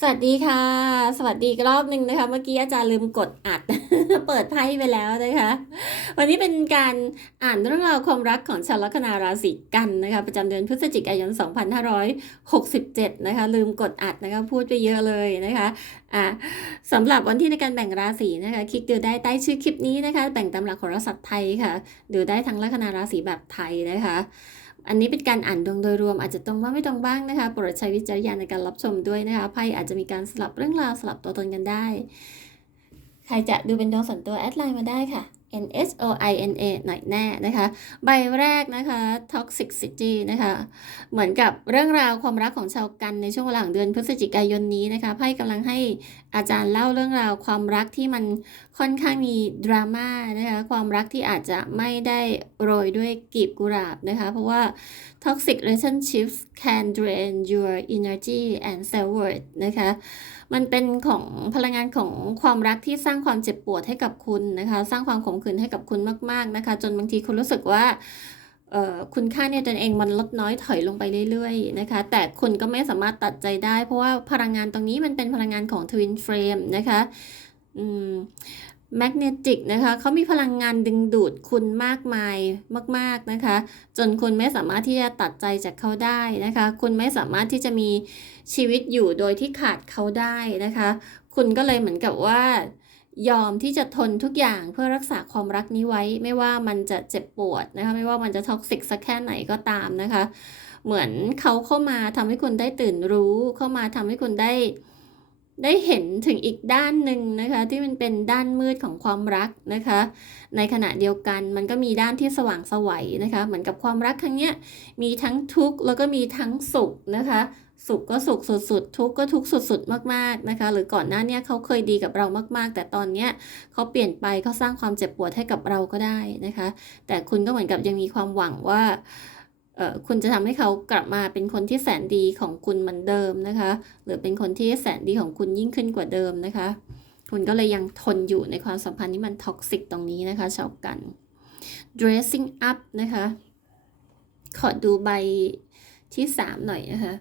สวัสดีค่ะ สวัสดีรอบหนึ่งนะคะ เมื่อกี้อาจารย์ลืมกดอัด เปิดไพ่ไปแล้วนะคะ วันนี้เป็นการอ่านเรื่องราวความรักของชาวลัคนาราศีกันนะคะ ประจำเดือนพฤศจิกายน 2567 นะคะ ลืมกดอัดนะคะ พูดไปเยอะเลยนะคะอ่าสำหรับวันที่ในการแบ่งราศีนะคะ คลิกดูได้ใต้ชื่อคลิปนี้นะคะ แบ่งตามหลักโหราศาสตร์ไทยค่ะ ดูได้ทั้งลัคนาราศีแบบไทยนะคะ อันนี้เป็นการอ่านดวงโดยรวมอาจจะตรงบ้างไม่ตรงบ้างนะคะโปรดใช้วิจารณญาณในการรับชมด้วยนะคะไพ่อาจจะมีการสลับเรื่องราวสลับตัวตนกันได้ ใครจะดูเป็นดวงส่วนตัวแอดไลน์มาได้ค่ะ N S O I N A หน่อยแน่นะคะ ใบแรกนะคะ Toxicity นะคะ เหมือนกับเรื่องราวความรักของชาวกันในช่วงเวลาของเดือนพฤศจิกายนนี้นะคะไพ่กำลังให้อาจารย์เล่าเรื่องราวความรักที่มันค่อนข้างมีดราม่านะคะ ความรักที่อาจจะไม่ได้โรยด้วยกีบกุหลาบนะคะ เพราะว่า toxic relationships can drain your energy and self-worth นะคะมันเป็นของพลังงานของความรักที่สร้างความเจ็บปวดให้กับคุณนะคะ สร้างความขมขื่นให้กับคุณมาก ๆนะคะ จนบางทีคุณรู้สึกว่าเอ่อคุณค่าในตนเองมันลดน้อยถอยลงไปเรื่อยๆนะคะ แต่คุณก็ไม่สามารถตัดใจได้ เพราะว่าพลังงานตรงนี้มันเป็นพลังงานของ Twin Flame นะคะแมกเนติกนะคะเขามีพลังงานดึงดูดคุณมากมายมาก ๆนะคะ จนคุณไม่สามารถที่จะตัดใจจากเขาได้นะคะ คุณไม่สามารถที่จะมี ชีวิตอยู่โดยที่ขาดเขาได้นะคะ คุณก็เลยเหมือนกับว่ายอมที่จะทนทุกอย่างเพื่อรักษาความรักนี้ไว้ ไม่ว่ามันจะเจ็บปวดนะคะ ไม่ว่ามันจะท็อกซิกสักแค่ไหนก็ตามนะคะ เหมือนเขาเข้ามาทำให้คุณได้ตื่นรู้ เข้ามาทำให้คุณได้ได้เห็นถึงอีกด้านหนึ่งนะคะ ที่มันเป็นด้านมืดของความรักนะคะ ในขณะเดียวกันมันก็มีด้านที่สว่างสวัยนะคะ เหมือนกับความรักครั้งเนี้ยมีทั้งทุกข์แล้วก็มีทั้งสุขนะคะ สุขก็สุขสุดๆ ทุกข์ก็ทุกข์สุดๆ มากๆนะคะ หรือก่อนหน้าเนี้ยเขาเคยดีกับเรามากๆ แต่ตอนเนี้ยเขาเปลี่ยนไปเขาสร้างความเจ็บปวดให้กับเราก็ได้นะคะ แต่คุณก็เหมือนกับยังมีความหวังว่าเออคุณจะทำให้เขากลับมาเป็นคนที่แสนดีของคุณเหมือนเดิมนะคะ หรือเป็นคนที่แสนดีของคุณยิ่งขึ้นกว่าเดิมนะคะ คุณก็เลยยังทนอยู่ในความสัมพันธ์ที่มันท็อกซิกตรงนี้นะคะชาวกัน dressing up นะคะ ขอดูใบที่ 3 หน่อยนะคะ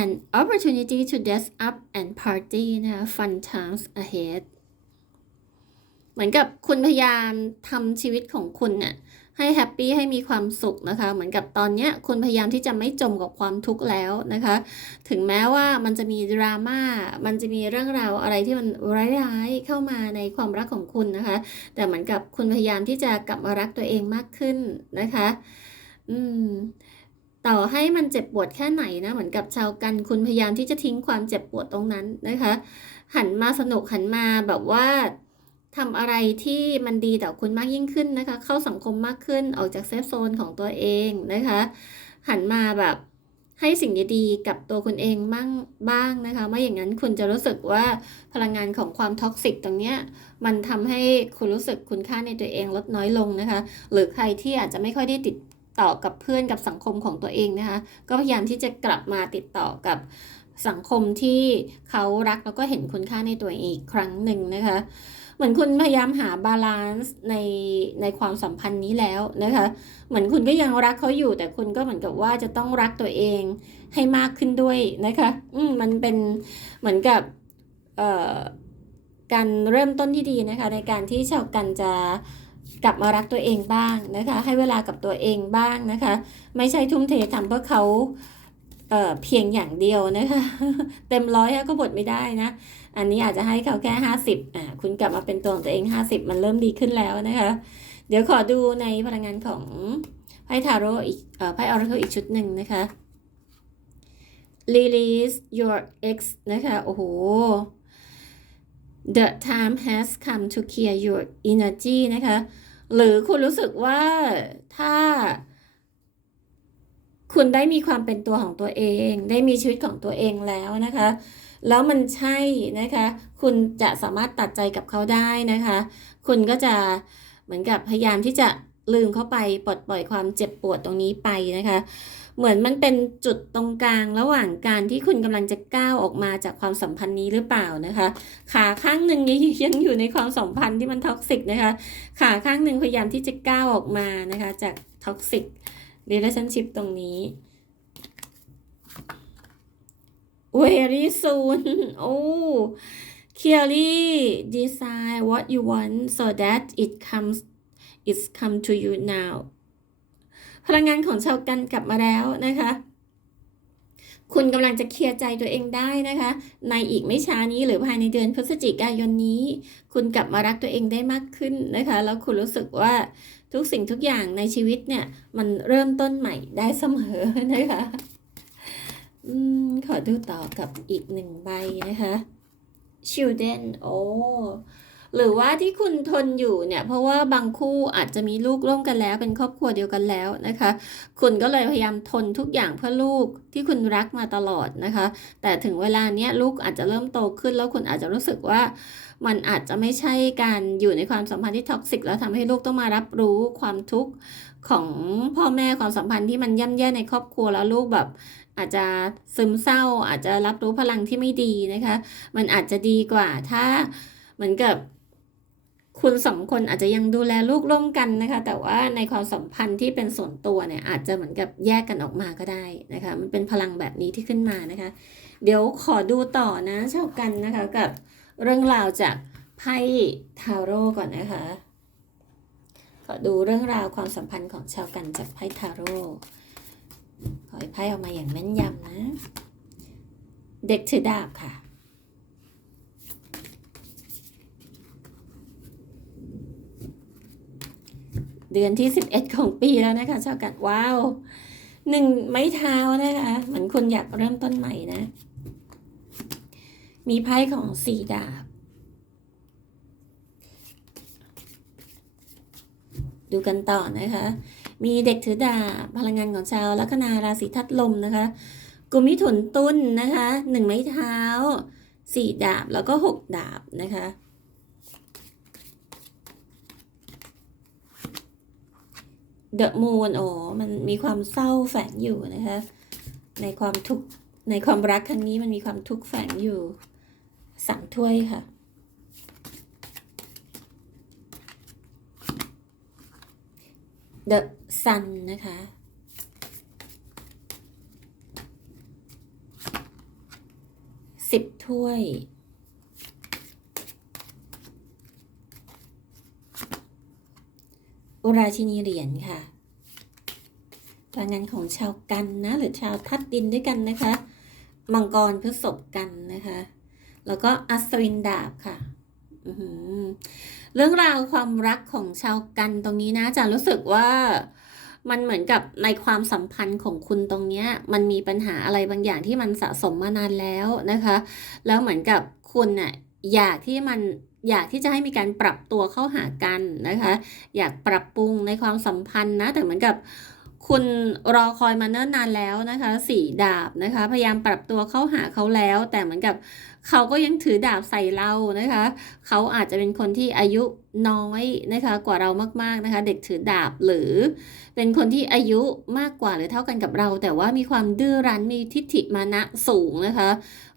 an opportunity to dress up and party นะคะ fun times ahead เหมือนกับคุณพยายามทำชีวิตของคุณเนี่ยให้แฮปปี้ให้มีความสุขนะคะ เหมือนกับตอนเนี้ยคุณพยายามที่จะไม่จมกับความทุกข์แล้วนะคะ ถึงแม้ว่ามันจะมีดราม่ามันจะมีเรื่องราวอะไรที่มันร้ายๆเข้ามาในความรักของคุณนะคะ แต่เหมือนกับคุณพยายามที่จะกลับมารักตัวเองมากขึ้นนะคะ อืม ต่อให้มันเจ็บปวดแค่ไหนนะเหมือนกับชาวกันคุณพยายามที่จะทิ้งความเจ็บปวดตรงนั้นนะคะ หันมาสนุกหันมาแบบว่าทำอะไรที่มันดีต่อคุณมากยิ่งขึ้นนะคะ เข้าสังคมมากขึ้นออกจากเซฟโซนของตัวเองนะคะ หันมาแบบให้สิ่งดีๆกับตัวคุณเองบ้างบ้างนะคะไม่อย่างนั้นคุณจะรู้สึกว่าพลังงานของความท็อกซิกตรงเนี้ยมันทำให้คุณรู้สึกคุณค่าในตัวเองลดน้อยลงนะคะ หรือใครที่อาจจะไม่ค่อยได้ติด ต่อกับเพื่อนกับสังคมของตัวเองนะคะ ก็พยายามที่จะกลับมาติดต่อกับสังคมที่เขารักแล้วก็เห็นคุณค่าในตัวเองอีกครั้งหนึ่งนะคะ เหมือนคุณพยายามหาบาลานซ์ในในความสัมพันธ์นี้แล้วนะคะ เหมือนคุณก็ยังรักเขาอยู่ แต่คุณก็เหมือนกับว่าจะต้องรักตัวเองให้มากขึ้นด้วยนะคะ อืมมันเป็นเหมือนกับเอ่อการเริ่มต้นที่ดีนะคะ ในการที่ชาวกันจะ กลับมารักตัวเองบ้างนะคะ ให้เวลากับตัวเองบ้างนะคะ ไม่ใช่ทุ่มเททำเพื่อเขาเเพียงอย่างเดียวนะคะ เต็มร้อยก็บดไม่ได้นะ อันนี้อาจจะให้เขาแค่ห้าสิบอ่าคุณกลับมาเป็นตัวของตัวเองห้าสิบมันเริ่มดีขึ้นแล้วนะคะ เดี๋ยวขอดูในพลังงานของไพ่ทาโร่อีกไพ่ออราเคิลอีกชุดหนึ่งนะคะ release your ex นะคะ โอ้โห the time has come to clear your energy นะคะ หรือคุณรู้สึกว่าถ้า คุณได้มีความเป็นตัวของตัวเอง ได้มีชีวิตของตัวเองแล้วนะคะ แล้วมันใช่นะคะ คุณจะสามารถตัดใจกับเขาได้นะคะ คุณก็จะเหมือนกับพยายามที่จะ ลืมเข้าไปปลดปล่อยความเจ็บปวดตรงนี้ไปนะคะ เหมือนมันเป็นจุดตรงกลางระหว่างการที่คุณกำลังจะก้าวออกมาจากความสัมพันธ์นี้หรือเปล่านะคะ ขาข้างหนึ่งยังอยู่ในความสัมพันธ์ที่มันท็อกซิกนะคะ ขาข้างหนึ่งพยายามที่จะก้าวออกมานะคะ จากท็อกซิก relationship ตรงนี้ very soon โอ้ clearly decide what you want so that it comes it's come to you now พลังงานของชาวกันกลับมาแล้วนะคะ คุณกำลังจะเคลียร์ใจตัวเองได้นะคะ ในอีกไม่ช้านี้หรือภายในเดือนพฤศจิกายนนี้ คุณกลับมารักตัวเองได้มากขึ้นนะคะ แล้วคุณรู้สึกว่าทุกสิ่งทุกอย่างในชีวิตเนี่ย มันเริ่มต้นใหม่ได้เสมอนะคะอืมขอดูต่อกับอีกหนึ่งใบนะคะ children โอ้ หรือว่าที่คุณทนอยู่เนี่ยเพราะว่าบางคู่อาจจะมีลูกร่วมกันแล้ว เป็นครอบครัวเดียวกันแล้วนะคะ คุณก็เลยพยายามทนทุกอย่างเพื่อลูกที่คุณรักมาตลอดนะคะ แต่ถึงเวลาเนี้ยลูกอาจจะเริ่มโตขึ้นแล้วคุณอาจจะรู้สึกว่ามันอาจจะไม่ใช่การอยู่ในความสัมพันธ์ที่ท็อกซิกแล้วทำให้ลูกต้องมารับรู้ความทุกข์ของพ่อแม่ความสัมพันธ์ที่มันย่ำแย่ในครอบครัวแล้วลูกแบบอาจจะซึมเศร้า อาจจะรับรู้พลังที่ไม่ดีนะคะ มันอาจจะดีกว่าถ้าเหมือนกับ คุณสองคนอาจจะยังดูแลลูกร่วมกันนะคะ แต่ว่าในความสัมพันธ์ที่เป็นส่วนตัวเนี่ยอาจจะเหมือนกับแยกกันออกมาก็ได้นะคะ มันเป็นพลังแบบนี้ที่ขึ้นมานะคะ เดี๋ยวขอดูต่อนะชาวกันนะคะกับเรื่องราวจากไพ่ทาโร่ก่อนนะคะ ขอดูเรื่องราวความสัมพันธ์ของชาวกันจากไพ่ทาโร่ขอให้ไพ่ออกมาอย่างแม่นยำนะ เด็กถือดาบค่ะ เดือนที่ 11 ของปีแล้วนะคะชาวกันว้าวหนึ่งไม้เท้านะคะเหมือนคุณอยากเริ่มต้นใหม่นะ มีไพ่ของสี่ดาบ ดูกันต่อนะคะ มีเด็กถือดาบพลังงานของชาวลัคนาราศีทัดลมนะคะกลุ่มมิถุนตุ้นนะคะหนึ่งไม้เท้าสี่ดาบแล้วก็หกดาบนะคะ เดอะมูนโอ้มันมีความเศร้าแฝงอยู่นะคะ ในความทุกข์ในความรักครั้งนี้มันมีความทุกข์แฝงอยู่สามถ้วยค่ะ The Sun นะคะ สิบถ้วย อุราชินีเหรียญค่ะพลังงานของชาวกันนะ หรือชาวทัดดินด้วยกันนะคะ มังกรพฤษภกันนะคะ แล้วก็อัศวินดาบค่ะเรื่องราวความรักของชาวกันตรงนี้นะจะรู้สึกว่ามันเหมือนกับในความสัมพันธ์ของคุณตรงเนี้ย มันมีปัญหาอะไรบางอย่างที่มันสะสมมานานแล้วนะคะ แล้วเหมือนกับคุณน่ะอยากที่มัน อยากที่จะให้มีการปรับตัวเข้าหากันนะคะ อยากปรับปรุงในความสัมพันธ์นะ แต่เหมือนกับคุณรอคอยมาเนิ่นนานแล้วนะคะสี่ดาบนะคะ พยายามปรับตัวเข้าหาเขาแล้ว แต่เหมือนกับ เขาก็ยังถือดาบใส่เรานะคะ เขาอาจจะเป็นคนที่อายุน้อยนะคะกว่าเรามากๆนะคะ เด็กถือดาบหรือ เป็นคนที่อายุมากกว่าหรือเท่ากันกับเรา แต่ว่ามีความดื้อรั้นมีทิฏฐิมานะสูงนะคะ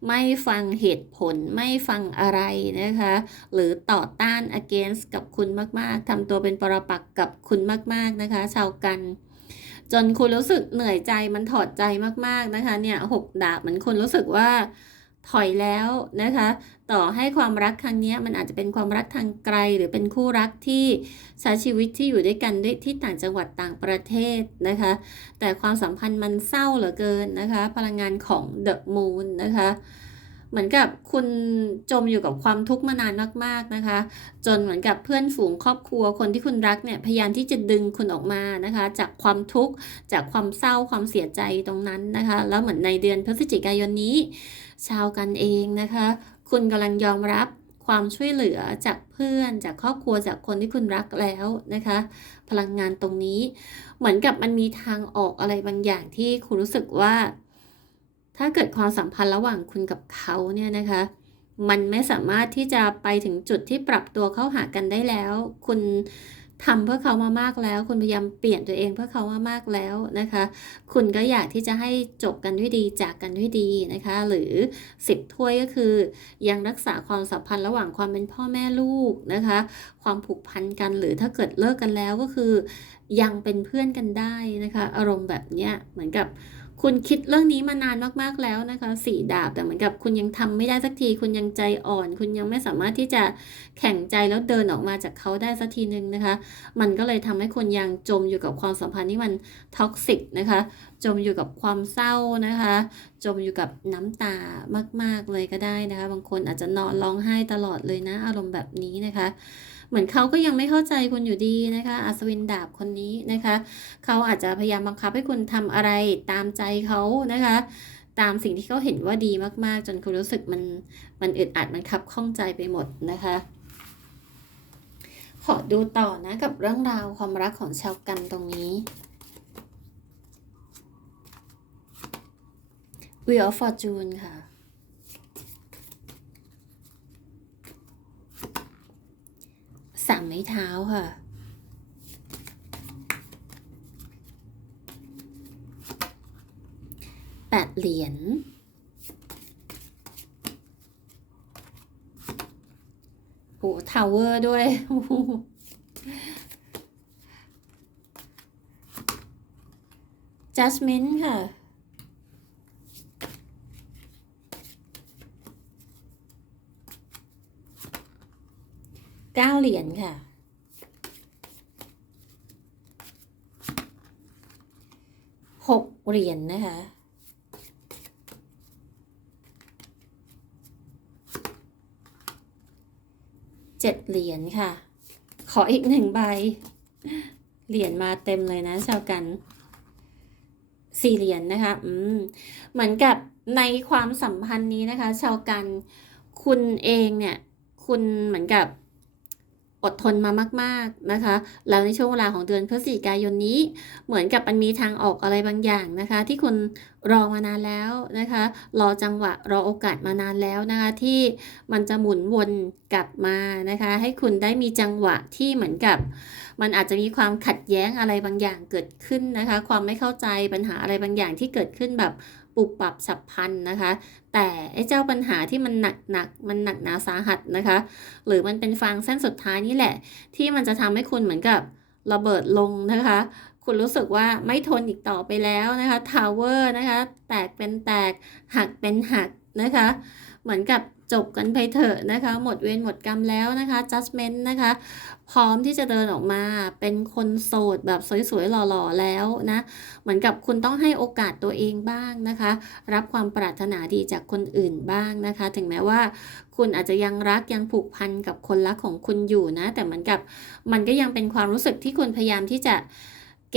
ไม่ฟังเหตุผลไม่ฟังอะไรนะคะ หรือต่อต้าน against กับคุณมากๆทำตัวเป็นปรปักษ์กับคุณมากๆนะคะ ชาวกันจนคุณรู้สึกเหนื่อยใจมันถอดใจมากๆนะคะเนี่ยหกดาบเหมือนคุณรู้สึกว่า ถอยแล้วนะคะ ต่อให้ความรักครั้งนี้มันอาจจะเป็นความรักทางไกล หรือเป็นคู่รักที่ใช้ชีวิตที่อยู่ด้วยกันด้วยที่ต่างจังหวัดต่างประเทศนะคะ แต่ความสัมพันธ์มันเศร้าเหลือเกินนะคะ พลังงานของ The Moon นะคะเหมือนกับคุณจมอยู่กับความทุกข์มานานมากๆนะคะ จนเหมือนกับเพื่อนฝูงครอบครัวคนที่คุณรักเนี่ยพยายามที่จะดึงคุณออกมานะคะ จากความทุกข์จากความเศร้าความเสียใจตรงนั้นนะคะ แล้วเหมือนในเดือนพฤศจิกายนนี้ ชาวกันเองนะคะ คุณกำลังยอมรับความช่วยเหลือจากเพื่อนจากครอบครัวจากคนที่คุณรักแล้วนะคะ พลังงานตรงนี้ เหมือนกับมันมีทางออกอะไรบางอย่างที่คุณรู้สึกว่า ถ้าเกิดความสัมพันธ์ระหว่างคุณกับเขาเนี่ยนะคะ มันไม่สามารถที่จะไปถึงจุดที่ปรับตัวเข้าหากันได้แล้ว คุณ ทำเพื่อเขามามากแล้ว คุณพยายามเปลี่ยนตัวเองเพื่อเขามามากแล้วนะคะ คุณก็อยากที่จะให้จบกันด้วยดีจากกันด้วยดีนะคะ หรือสิบถ้วยก็คือ ยังรักษาความสัมพันธ์ระหว่างความเป็นพ่อแม่ลูกนะคะ ความผูกพันกันหรือถ้าเกิดเลิกกันแล้วก็คือ ยังเป็นเพื่อนกันได้นะคะ อารมณ์แบบเนี้ยเหมือนกับ คุณคิดเรื่องนี้มานานมากๆแล้วนะคะสี่ดาบแต่เหมือนกับคุณยังทำไม่ได้สักที คุณยังใจอ่อน คุณยังไม่สามารถที่จะแข่งใจแล้วเดินออกมาจากเขาได้สักทีนึงนะคะ มันก็เลยทำให้คุณยังจมอยู่กับความสัมพันธ์ที่มันท็อกซิกนะคะ จมอยู่กับความเศร้านะคะ จมอยู่กับน้ำตามาก ๆเลยก็ได้นะคะ บางคนอาจจะนอนร้องไห้ตลอดเลยนะ อารมณ์แบบนี้นะคะ เหมือนเขาก็ยังไม่เข้าใจคุณอยู่ดีนะคะ อัศวินดาบคนนี้นะคะเขาอาจจะพยายามบังคับให้คุณทำอะไรตามใจเขานะคะ ตามสิ่งที่เขาเห็นว่าดีมากๆ จนคุณรู้สึกมันมันอึดอัดมันขับข้องใจไปหมดนะคะขอดูต่อนะกับเรื่องราวความรักของชาวกันตรงนี้ Wheel of Fortune ค่ะ สามไม้เท้าค่ะ แปดเหรียญโหทาวเวอร์ด้วยโอ้โห judgment ค่ะ เก้าเหรียญค่ะ หกเหรียญนะคะ เจ็ดเหรียญค่ะ ขออีกหนึ่งใบ เหรียญมาเต็มเลยนะชาวกัน สี่เหรียญนะคะ อืม เหมือนกับในความสัมพันธ์นี้นะคะ ชาวกัน คุณเองเนี่ย คุณเหมือนกับ อดทนมามากๆนะคะ แล้วในช่วงเวลาของเดือนพฤศจิกายนนี้ เหมือนกับมันมีทางออกอะไรบางอย่างนะคะ ที่คุณรอมานานแล้วนะคะ รอจังหวะรอโอกาสมานานแล้วนะคะ ที่มันจะหมุนวนกลับมานะคะ ให้คุณได้มีจังหวะที่เหมือนกับ มันอาจจะมีความขัดแย้งอะไรบางอย่างเกิดขึ้นนะคะ ความไม่เข้าใจปัญหาอะไรบางอย่างที่เกิดขึ้นแบบ ปุบปรับฉับพันนะคะ แต่ไอ้เจ้าปัญหาที่มันหนักหนักมันหนักหนาสาหัสนะคะ หรือมันเป็นฟางเส้นสุดท้ายนี่แหละ ที่มันจะทำให้คุณเหมือนกับระเบิดลงนะคะ คุณรู้สึกว่าไม่ทนอีกต่อไปแล้วนะคะทาวเวอร์นะคะ แตกเป็นแตกหักเป็นหัก นะคะ เหมือนกับจบกันไปเถอะนะคะ หมดเวรหมดกรรมแล้วนะคะ judgment นะคะ พร้อมที่จะเดินออกมาเป็นคนโสดแบบสวยๆหล่อๆแล้วนะ เหมือนกับคุณต้องให้โอกาสตัวเองบ้างนะคะ รับความปรารถนาดีจากคนอื่นบ้างนะคะ ถึงแม้ว่าคุณอาจจะยังรักยังผูกพันกับคนรักของคุณอยู่นะ แต่เหมือนกับมันก็ยังเป็นความรู้สึกที่คุณพยายามที่จะ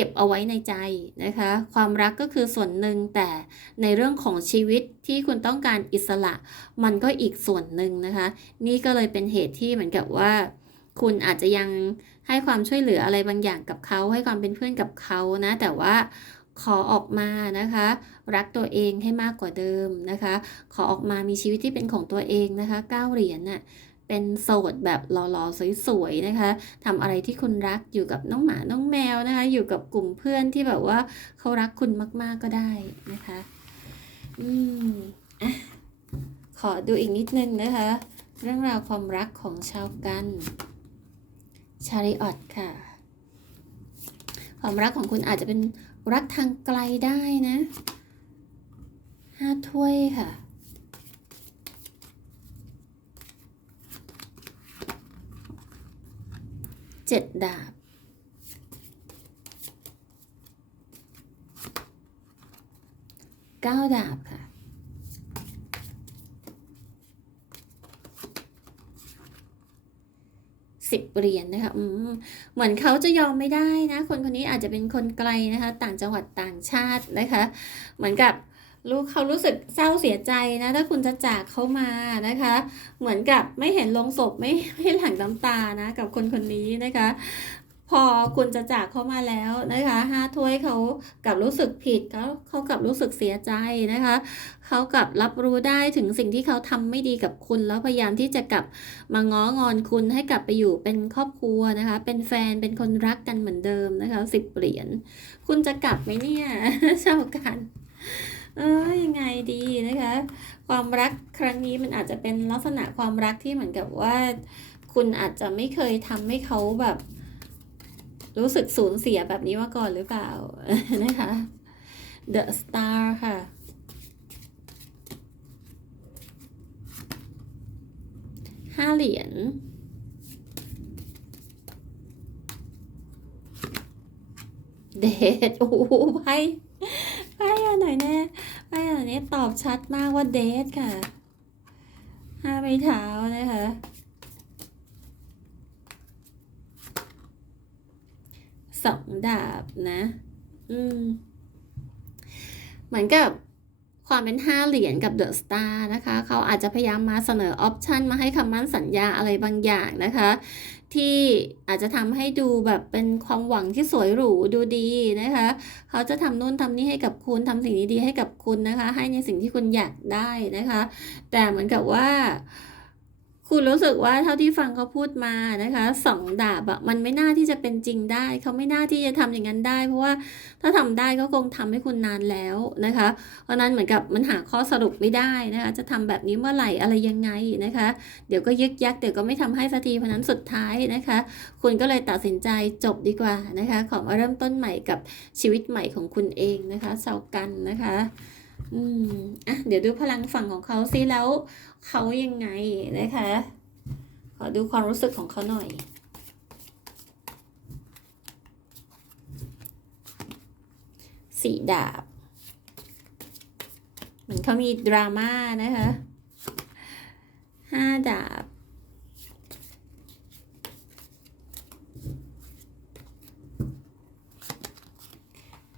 เก็บเอาไว้ในใจนะคะ ความรักก็คือส่วนหนึ่งแต่ในเรื่องของชีวิตที่คุณต้องการอิสระ มันก็อีกส่วนหนึ่งนะคะ นี่ก็เลยเป็นเหตุที่เหมือนกับว่า คุณอาจจะยังให้ความช่วยเหลืออะไรบางอย่างกับเขา ให้ความเป็นเพื่อนกับเขานะ แต่ว่าขอออกมานะคะ รักตัวเองให้มากกว่าเดิมนะคะ ขอออกมามีชีวิตที่เป็นของตัวเองนะคะเก้าเหรียญน่ะ เป็นโสดแบบหล่อๆสวยๆนะคะทำอะไรที่คุณรักอยู่กับน้องหมาน้องแมวนะคะ อยู่กับกลุ่มเพื่อนที่แบบว่าเขารักคุณมากๆก็ได้นะคะ อืมอะขอดูอีกนิดนึงนะคะ เรื่องราวความรักของชาวกัน ชาริออตค่ะ ความรักของคุณอาจจะเป็นรักทางไกลได้นะห้าถ้วยค่ะ เจ็ดดาบ เก้าดาบค่ะ สิบเหรียญนะคะอืมเหมือนเขาจะยอมไม่ได้นะ คนคนนี้อาจจะเป็นคนไกลนะคะ ต่างจังหวัดต่างชาตินะคะ เหมือนกับ รู้เขารู้สึกเศร้าเสียใจนะถ้าคุณจะจากเขามานะคะ เหมือนกับไม่เห็นลงศพไม่ไม่หลั่งน้ำตานะ กับคนคนนี้นะคะ พอคุณจะจากเขามาแล้วนะคะห้าถ้วยเขากลับรู้สึกผิดเขาเขากลับรู้สึกเสียใจนะคะเขากลับรับรู้ได้ถึงสิ่งที่เขาทำไม่ดีกับคุณ แล้วพยายามที่จะกลับมาง้องอนคุณให้กลับไปอยู่เป็นครอบครัวนะคะ เป็นแฟนเป็นคนรักกันเหมือนเดิมนะคะสิบเหรียญคุณจะกลับไหมเนี่ยเช่ากัน เออยังไงดีนะคะ ความรักครั้งนี้มันอาจจะเป็นลักษณะความรักที่เหมือนกับว่า คุณอาจจะไม่เคยทำให้เขาแบบ รู้สึกสูญเสียแบบนี้มาก่อนหรือเปล่านะคะ The Star ค่ะ ห้าเหรียญเดทโอ้โหไพ่ ไพ่อันไหนแน่ไพ่อันนี้ตอบชัดมากว่าเดทค่ะห้าไม้เท้านะคะสองดาบนะ อืม เหมือนกับความเป็นห้าเหรียญกับเดอะสตาร์นะคะ เขาอาจจะพยายามมาเสนอออปชันมาให้คำมั่นสัญญาอะไรบางอย่างนะคะ ที่อาจจะทำให้ดูแบบเป็นความหวังที่สวยหรูดูดีนะคะ เขาจะทำนู่นทำนี่ให้กับคุณทำสิ่งดีๆให้กับคุณนะคะ ให้ในสิ่งที่คุณอยากได้นะคะ แต่เหมือนกับว่า คุณรู้สึกว่าเท่าที่ฟังเขาพูดมานะคะสองดาบอะมันไม่น่าที่จะเป็นจริงได้ เขาไม่น่าที่จะทำอย่างนั้นได้ เพราะว่าถ้าทำได้ก็คงทำให้คุณนานแล้วนะคะ เพราะนั้นเหมือนกับมันหาข้อสรุปไม่ได้นะคะจะทำแบบนี้เมื่อไหร่อะไรยังไงนะคะ เดี๋ยวก็ยึกยักเดี๋ยวก็ไม่ทำให้สักทีเพราะนั้นสุดท้ายนะคะ คุณก็เลยตัดสินใจจบดีกว่านะคะขอมาเริ่มต้นใหม่กับชีวิตใหม่ของคุณเองนะคะชาวกันนะคะอืมอะเดี๋ยวดูพลังฝั่งของเขาซิแล้ว เขายังไงนะคะ ขอดูความรู้สึกของเขาหน่อยสีดาบ เหมือนเขามีดราม่านะคะห้าดาบ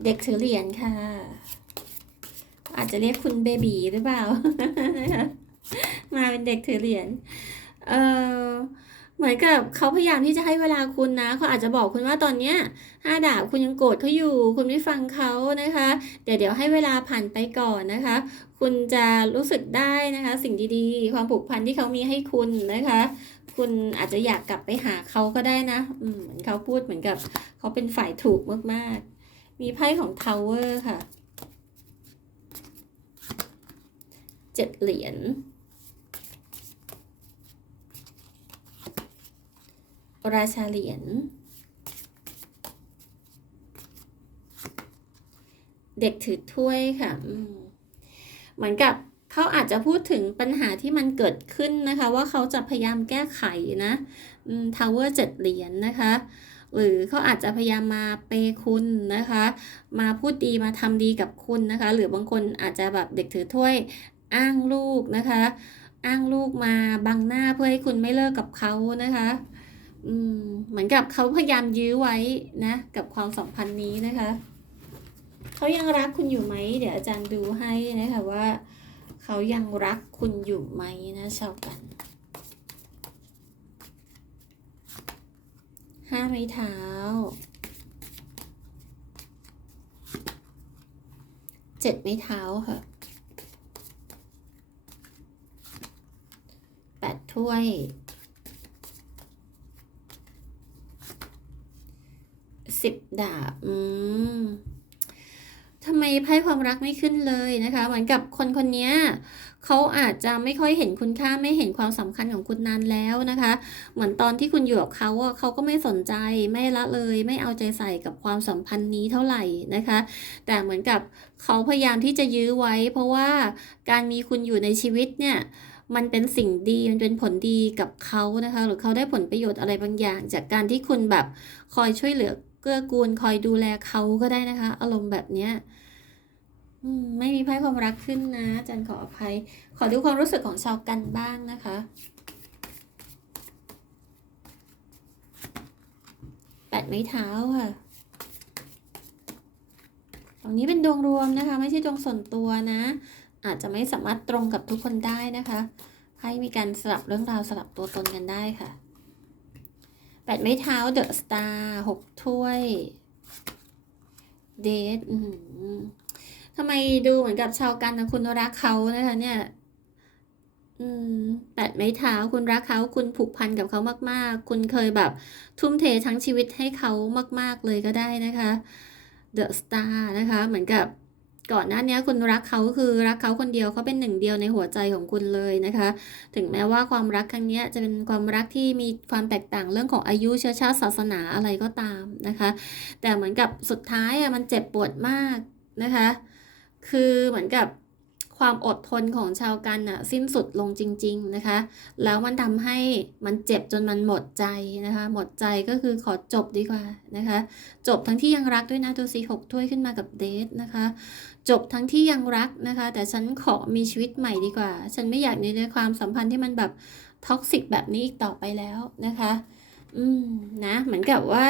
เด็กถือเหรียญค่ะ อาจจะเรียกคุณเบบีหรือเปล่า มาเป็นเด็กถือเหรียญ เออเหมือนกับเขาพยายามที่จะให้เวลาคุณนะเขาอาจจะบอกคุณว่าตอนเนี้ยห้าดาบคุณยังโกรธเขาอยู่ คุณไม่ฟังเขานะคะ เดี๋ยวเดี๋ยวให้เวลาผ่านไปก่อนนะคะ คุณจะรู้สึกได้นะคะ สิ่งดีๆ ความผูกพันที่เขามีให้คุณนะคะ คุณอาจจะอยากกลับไปหาเขาก็ได้นะอืมเหมือนเขาพูดเหมือนกับเขาเป็นฝ่ายถูกมากๆ มีไพ่ของทาวเวอร์ค่ะเจ็ดเหรียญ ราชาเหรียญ เด็กถือถ้วยค่ะเหมือนกับเขาอาจจะพูดถึงปัญหาที่มันเกิดขึ้นนะคะ ว่าเขาจะพยายามแก้ไขนะทาวเวอร์เจ็ดเหรียญนะคะ หรือเขาอาจจะพยายามมาเปย์คุณนะคะ มาพูดดีมาทำดีกับคุณนะคะ หรือบางคนอาจจะแบบเด็กถือถ้วยอ้างลูกนะคะ อ้างลูกมาบังหน้าเพื่อให้คุณไม่เลิกกับเขานะคะ อืมเหมือนกับเขาพยายามยื้อไว้นะ กับความสัมพันธ์นี้นะคะ เขายังรักคุณอยู่ไหม เดี๋ยวอาจารย์ดูให้นะคะว่า เขายังรักคุณอยู่ไหมนะชาวกันห้าไม้เท้า เจ็ดไม้เท้าค่ะแปดถ้วย สิบดาบ อืมทำไมไพ่ความรักไม่ขึ้นเลยนะคะ เหมือนกับคนคนนี้เขาอาจจะไม่ค่อยเห็นคุณค่าไม่เห็นความสำคัญของคุณนานแล้วนะคะ เหมือนตอนที่คุณอยู่กับเขาอะเขาก็ไม่สนใจไม่ละเลยไม่เอาใจใส่กับความสัมพันธ์นี้เท่าไหร่นะคะ แต่เหมือนกับเขาพยายามที่จะยื้อไว้ เพราะว่าการมีคุณอยู่ในชีวิตเนี่ยมันเป็นสิ่งดีมันเป็นผลดีกับเขานะคะ หรือเขาได้ผลประโยชน์อะไรบางอย่าง จากการที่คุณแบบคอยช่วยเหลือ เกื้อกูลคอยดูแลเขาก็ได้นะคะ อารมณ์แบบเนี้ยไม่มีไพ่ความรักขึ้นนะจันขออภัย ขอดูความรู้สึกของชาวกันบ้างนะคะ แปดไม้เท้าค่ะ ตรงนี้เป็นดวงรวมนะคะ ไม่ใช่ดวงส่วนตัวนะ อาจจะไม่สามารถตรงกับทุกคนได้นะคะ ให้มีการสลับเรื่องราวสลับตัวตนกันได้ค่ะ แปดไม้เท้าเดอะสตาร์หกถ้วย เดททำไมดูเหมือนกับชาวกันนะคุณรักเขานะคะเนี่ยแปดไม้เท้าคุณรักเขาคุณผูกพันกับเขามาก ๆ คุณเคยแบบ ทุ่มเททั้งชีวิตให้เขามาก ๆ เลยก็ได้นะคะ The Star นะคะ เหมือนกับ ก่อนหน้านี้คุณรักเขาคือรักเขาคนเดียวเขาเป็นหนึ่งเดียวในหัวใจของคุณเลยนะคะ ถึงแม้ว่าความรักครั้งนี้จะเป็นความรักที่มีความแตกต่างเรื่องของอายุเชื้อชาติศาสนาอะไรก็ตามนะคะ แต่เหมือนกับสุดท้ายอะมันเจ็บปวดมากนะคะ คือเหมือนกับความอดทนของชาวกันน่ะสิ้นสุดลงจริง ๆนะคะ แล้วมันทำให้มันเจ็บจนมันหมดใจนะคะ หมดใจก็คือขอจบดีกว่านะคะ จบทั้งที่ยังรักด้วยนะดูสิหกถ้วยขึ้นมากับเดทนะคะ จบทั้งที่ยังรักนะคะ แต่ฉันขอมีชีวิตใหม่ดีกว่า ฉันไม่อยากอยู่ในความสัมพันธ์ที่มันแบบท็อกซิกแบบนี้อีกต่อไปแล้วนะคะ อืมนะเหมือนกับว่า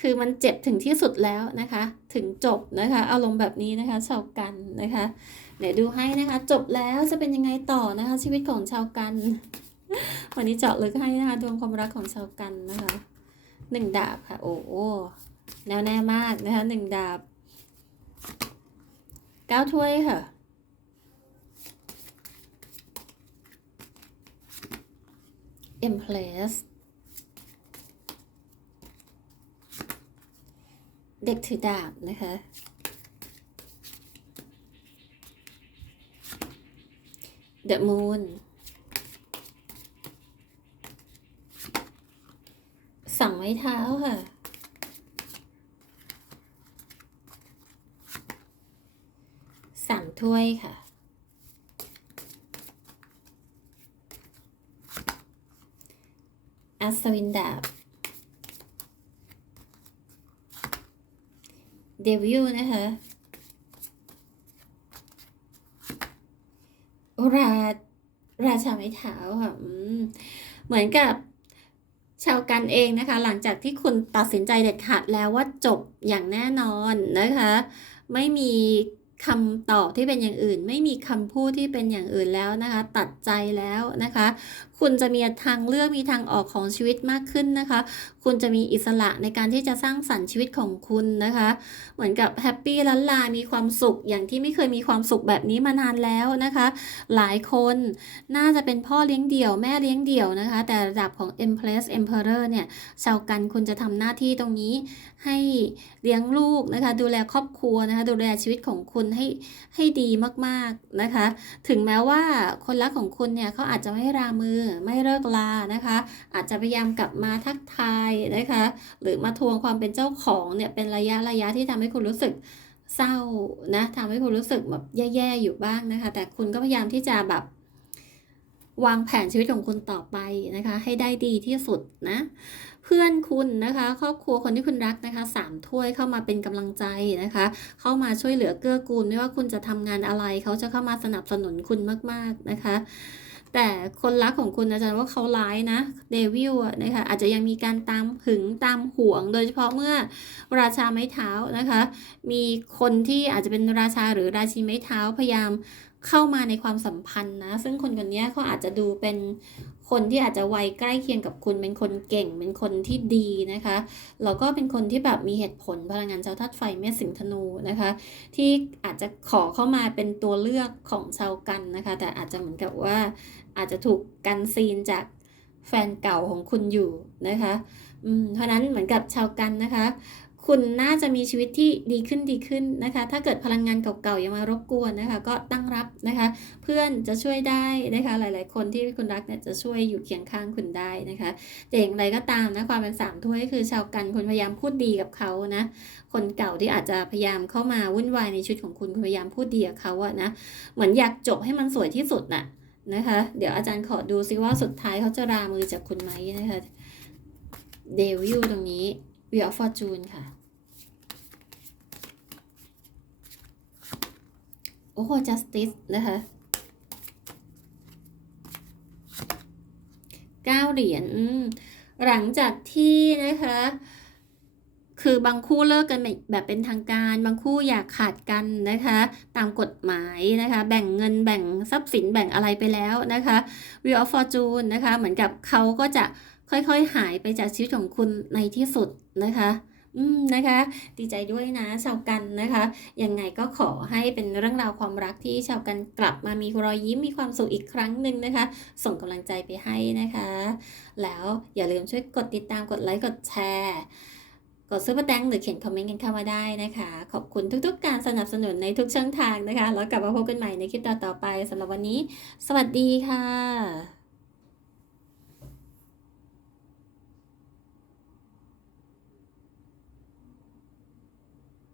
คือมันเจ็บถึงที่สุดแล้วนะคะ ถึงจบนะคะ อารมณ์แบบนี้นะคะ ชาวกันนะคะ เดี๋ยวดูให้นะคะ จบแล้วจะเป็นยังไงต่อนะคะ ชีวิตของชาวกัน วันนี้เจาะลึกให้นะคะดวงความรักของชาวกันนะคะหนึ่งดาบค่ะ โอ้โหแน่วแน่มากนะคะหนึ่งดาบ เก้าถ้วยค่ะ Empress เด็กถือดาบนะคะ The Moon สั่งไม้เท้าค่ะ สาม ถ้วยค่ะ อัศวินดาบ เดวิลนะคะ ราราชาไม้เท้าค่ะเหมือนกับชาวกันเองนะคะ หลังจากที่คุณตัดสินใจเด็ดขาดแล้วว่าจบอย่างแน่นอนนะคะ ไม่มี คำตอบที่เป็นอย่างอื่น ไม่มีคำพูดที่เป็นอย่างอื่นแล้วนะคะ ตัดใจแล้วนะคะ คุณจะมีทางเลือกมีทางออกของชีวิตมากขึ้นนะคะ คุณจะมีอิสระในการที่จะสร้างสรรค์ชีวิตของคุณนะคะ เหมือนกับแฮปปี้ล้านลา มีความสุขอย่างที่ไม่เคยมีความสุขแบบนี้มานานแล้วนะคะ หลายคนน่าจะเป็นพ่อเลี้ยงเดี่ยวแม่เลี้ยงเดี่ยวนะคะ แต่ระดับของ Empress Emperor เนี่ยชาวกันคุณจะทำหน้าที่ตรงนี้ให้เลี้ยงลูกนะคะ ดูแลครอบครัวนะคะ ดูแลชีวิตของคุณให้ให้ดีมากๆนะคะ ถึงแม้ว่าคนรักของคุณเนี่ยเขาอาจจะไม่รามือไม่เลิกลานะคะ อาจจะพยายามกลับมาทักทายนะคะ หรือมาทวงความเป็นเจ้าของเนี่ยเป็นระยะระยะที่ทำให้คุณรู้สึกเศร้านะทำให้คุณรู้สึกแบบแย่ๆอยู่บ้างนะคะ แต่คุณก็พยายามที่จะแบบวางแผนชีวิตของคุณต่อไปนะคะ ให้ได้ดีที่สุดนะ เพื่อนคุณนะคะ ครอบครัวคนที่คุณรักนะคะสามถ้วยเข้ามาเป็นกำลังใจนะคะ เข้ามาช่วยเหลือเกื้อกูลไม่ว่าคุณจะทำงานอะไร เขาจะเข้ามาสนับสนุนคุณมาก ๆนะคะ แต่คนรักของคุณอาจารย์ว่าเขาร้ายนะเดวิลอะนะคะอาจจะยังมีการตามหึงตามห่วง โดยเฉพาะเมื่อราชาไม้เท้านะคะ มีคนที่อาจจะเป็นราชาหรือราชินีไม้เท้าพยายามเข้ามาในความสัมพันธ์นะ ซึ่งคนคนนี้เขาอาจจะดูเป็นคนที่อาจจะวัยใกล้เคียงกับคุณเป็นคนเก่ง เป็นคนที่ดีนะคะแล้วก็เป็นคนที่แบบมีเหตุผลพลังงานเจ้าธาตุไฟแม่สิงห์ธนูนะคะ ที่อาจจะขอเข้ามาเป็นตัวเลือกของชาวกันนะคะ แต่อาจจะเหมือนกับว่า อาจจะถูกกันซีนจากแฟนเก่าของคุณอยู่นะคะอืมเพราะนั้นเหมือนกับชาวกันนะคะ คุณน่าจะมีชีวิตที่ดีขึ้นดีขึ้นนะคะ ถ้าเกิดพลังงานเก่าๆยังมารบกวนนะคะ ก็ตั้งรับนะคะ เพื่อนจะช่วยได้นะคะ หลาย ๆ คนที่คุณรักเนี่ยจะช่วยอยู่เคียงข้างคุณได้นะคะแต่อย่างไรก็ตามนะความเป็นสามถ้วยคือชาวกันคุณพยายามพูดดีกับเขานะ คนเก่าที่อาจจะพยายามเข้ามาวุ่นวายในชีวิตของคุณคุณพยายามพูดดีกับเขาอะนะ เหมือนอยากจบให้มันสวยที่สุดน่ะ นะคะ เดี๋ยวอาจารย์ขอดูซิว่าสุดท้ายเขาจะรามือจากคุณไหมนะคะเดวิลตรงนี้ Wheel of Fortune ค่ะ โอ้โห justice นะคะเก้าเหรียญหลังจากที่นะคะ คือบางคู่เลิกกันแบบเป็นทางการ บางคู่อยากขาดกันนะคะ ตามกฎหมายนะคะ แบ่งเงินแบ่งทรัพย์สินแบ่งอะไรไปแล้วนะคะ Wheel of Fortune นะคะ เหมือนกับเขาก็จะค่อยๆ หายไปจากชีวิตของคุณในที่สุดนะคะอืมนะคะ ดีใจด้วยนะชาวกันนะคะยังไงก็ขอให้เป็นเรื่องราวความรักที่ชาวกันกลับมามีรอยยิ้มมีความสุขอีกครั้งหนึ่งนะคะ ส่งกำลังใจไปให้นะคะ แล้วอย่าลืมช่วยกดติดตามกดไลค์กดแชร์ กดซูเปอร์แตงหรือเขียนคอมเมนต์กันเข้ามาได้นะคะ ขอบคุณทุกๆ การสนับสนุนในทุกช่องทางนะคะ แล้วกลับมาพบกันใหม่ในคลิปต่อๆไปสำหรับวันนี้ สวัสดีค่ะ